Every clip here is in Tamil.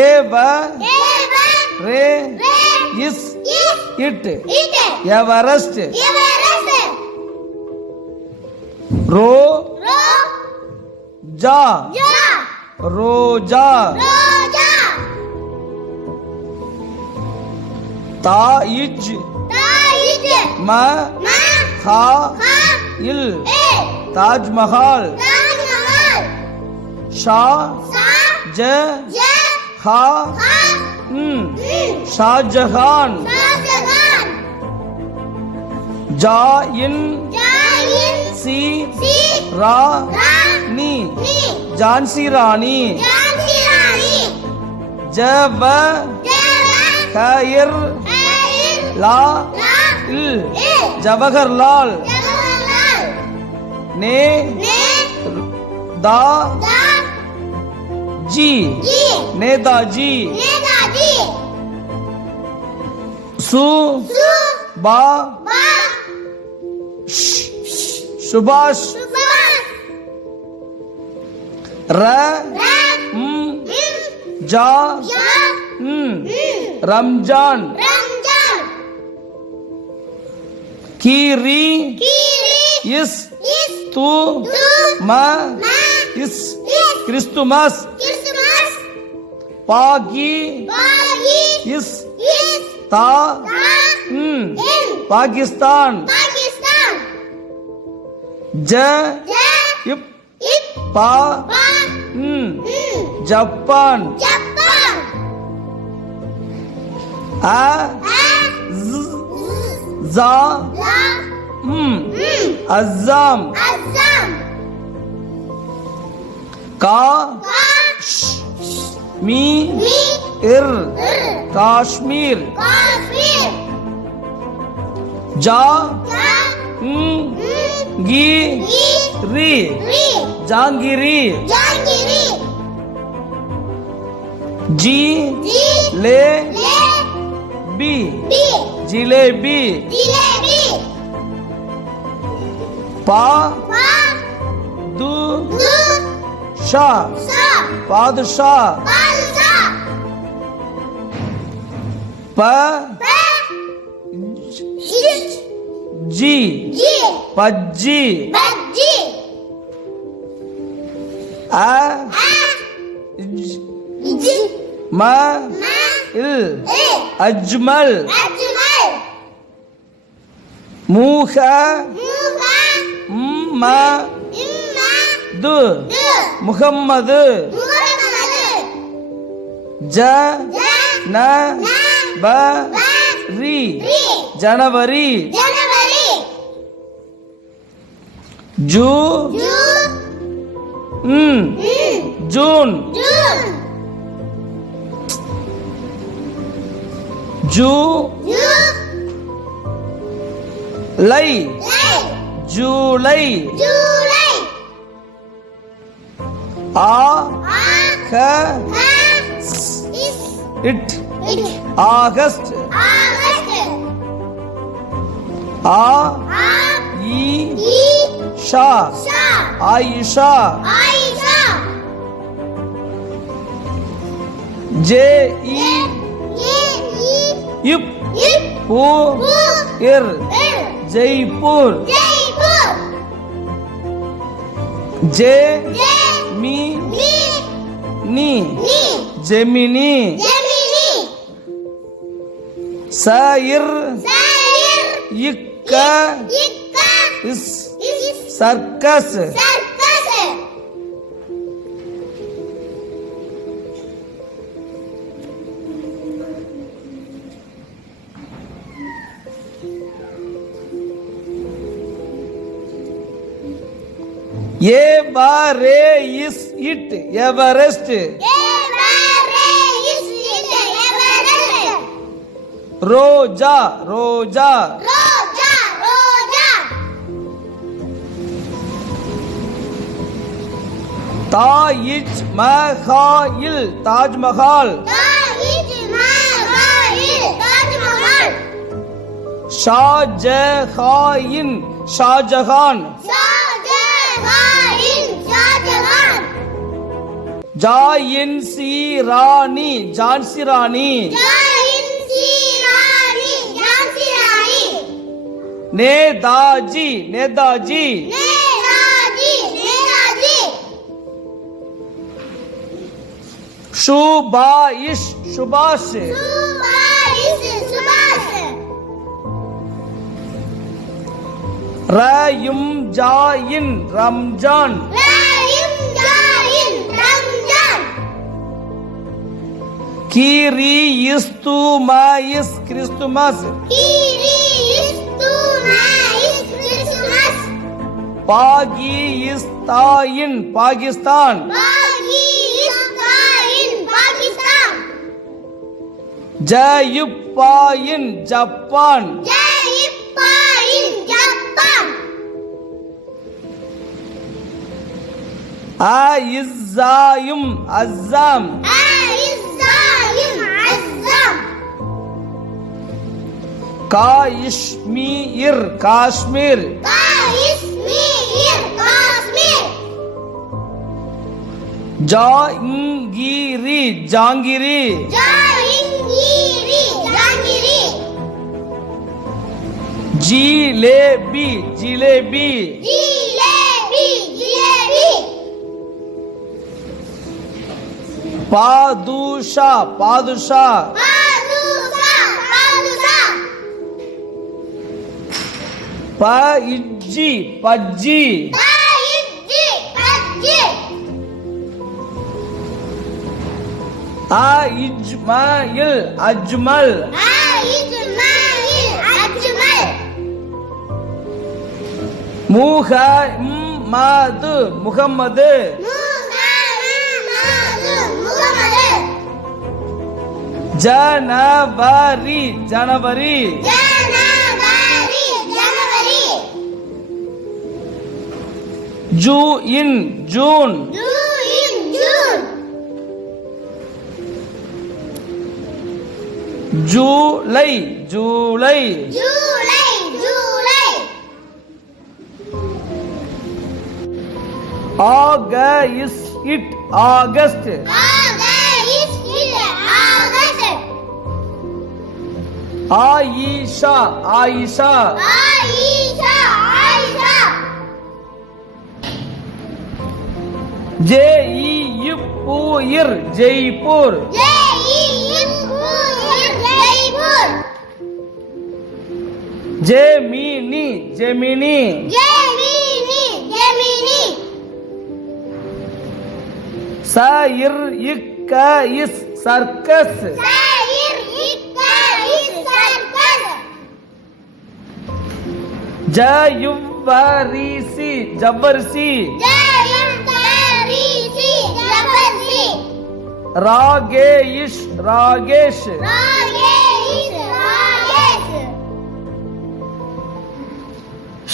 ஏவ ரே இஸ் இட் எவரெஸ்ட் ரோ ஜா ரோஜா தாயிஜ் ம ஹா இல் தாஜ்மஹால் ஷா ஜ ஹா ஷாஜஹான் ஜா இன் சி ரா நீ ஜான்சி ராணி ஜவ கயிர் லா இல் ஜவஹர்லால் நே தா ஜி நேதாஜி சு பா சுபாஷ் ர ஜா ரம்ஜான் கீரி இஸ் து ம இஸ் கிறிஸ்துமஸ் பாகி இஸ் தா பாகிஸ்தான் ஜ இப் பா ஜப்பான் அ ஜா அஸ்ஸாம் கா மீ இர் காஷ்மீர் ஜா கி ரி ஜாங்கிரி ஜி லே பி ஜிலேபி பா து ஷா பாதுஷா ப ஜி பஜ்ஜி அ ம இல் அஜ்மல் மூஹ ம து முஹம்மது ஜ ந ப ரி ஜனவரி ஜூ ஜூன் ஜூ லை ஜூலை ஆ க இட் ஆகஸ்ட் ஆ இ ஷா ஆயிஷா ஜே இ இப் பூ இர் ஜெய்ப்பூர் ஜே மீ நீ ஜெமினி சயிர் இக்க இஸ் சர்க்கஸ் ஏ பா ரே இஸ் இட் எவரெஸ்ட் ரோஜா ரோஜா தாயிஜ் மஹாயில் தாஜ்மஹால் ஷாஜஹாயின் ஷாஜஹான் ஜாயின்சி ராணி ஜான்சி ராணி. நேதாஜி நேதாஜி. சுபாஷ் சுபாஷ். ரயும் join Ramzan. Christmas Christmas. Pakistan Pakistan. ஜயுப்பாயின் Japan. ஐஸாயும் Assam. Kashmir Kashmir. Jangiri jangiri. Jalebi jalebi. பாதுஷா பாதுஷா. பஜ்ஜி பஜ்ஜி. இஜ்மாயில் அஜ்மல். முஹம்மது முகம்மது. ஜனவரி ஜனவரி. June June. ஜூலை ஜூலை. August August. Ayesha Ayesha. Jaipur Jaipur. Gemini Gemini. Circus circus. ஜயுவரிசி ஜவ்வரிசி. ராகேஷ் ராகேஷ்.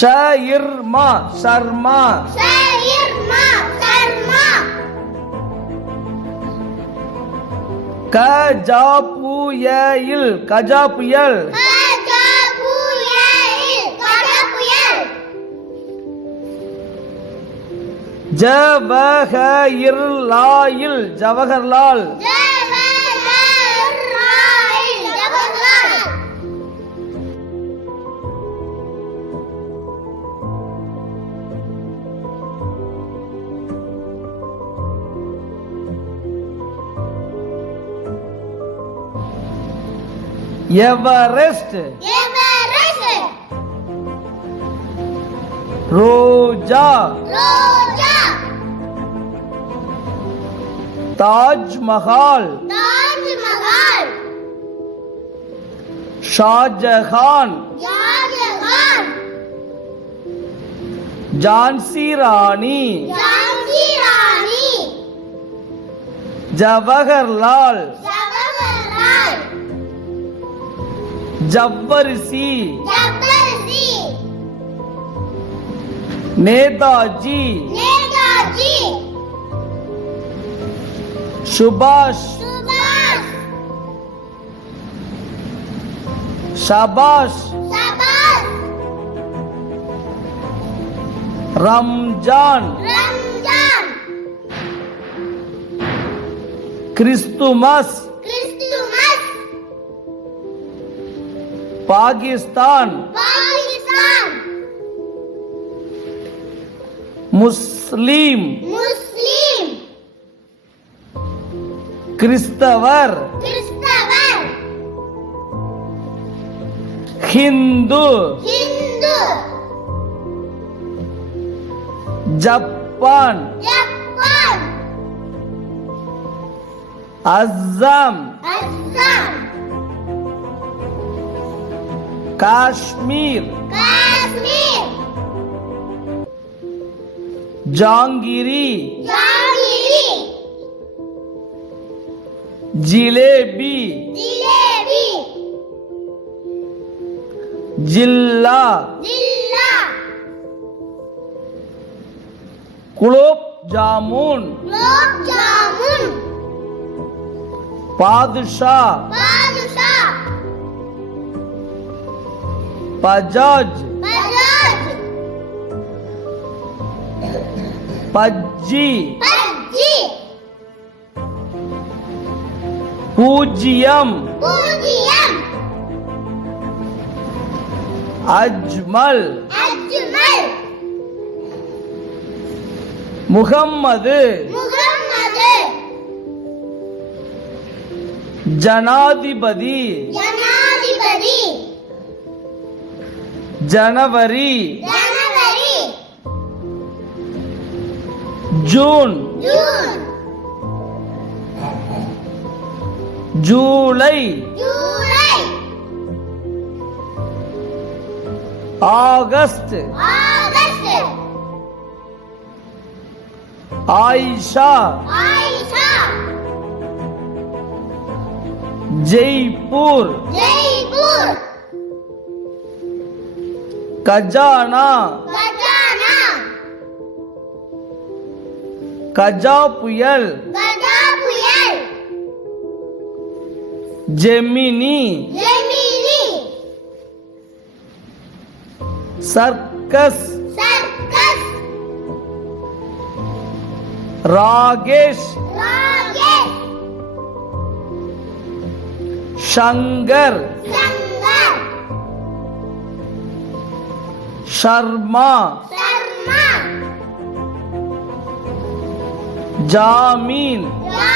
ஷர்மா ஷர்மா. கஜாபுயல் கஜாபுயல். ஜவஹர்லால் ஜவஹர்லால். எவரெஸ்ட். ரோஜா. தாஜ்மஹால். ஷாஜஹான். ஜான்சி ராணி. ஜவஹர்லால். ஜவ்வரிசி. நேதாஜி. சுபாஷ். ஷபாஷ். ரம்ஜான். கிறிஸ்துமஸ் கிறிஸ்துமஸ் பாகிஸ்தான் பாகிஸ்தான் முஸ்லிம் முஸ்லிம் கிறிஸ்தவர் கிறிஸ்தவர் ஹிந்து ஹிந்து ஜப்பான் ஜப்பான் அஸ்ஸாம் அஸ்ஸாம் காஷ்மீர் காஷ்மீர் ஜாங்கிரி ஜாங்கிரி ஜிலேபி ஜிலேபி ஜில்லா ஜில்லா குலோப் ஜாமுன் குலோப் ஜாமுன் பாதுஷா பாதுஷா பஜாஜ் பஜாஜ் பஜ்ஜி பஜ்ஜி பூஜ்ஜியம் பூஜ்ஜியம் அஜ்மல் அஜ்மல் முகம்மது முகம்மது ஜனாதிபதி ஜனாதிபதி ஜனவரி ஜனவரி ஜூன் ஜூன் ஜூலை ஜூலை ஆகஸ்ட் ஆகஸ்ட் ஆயிஷா ஆயிஷா ஜெய்ப்பூர் ஜெய்ப்பூர் கஜானா கஜானா கஜா புயல் கஜா புயல் ஜெமினி ஜெமினி சர்க்கஸ் சர்க்கஸ் ராகேஷ் ராகேஷ் சங்கர் சங்கர் ஷர்மா சர்மா ஜாமீன் ஜா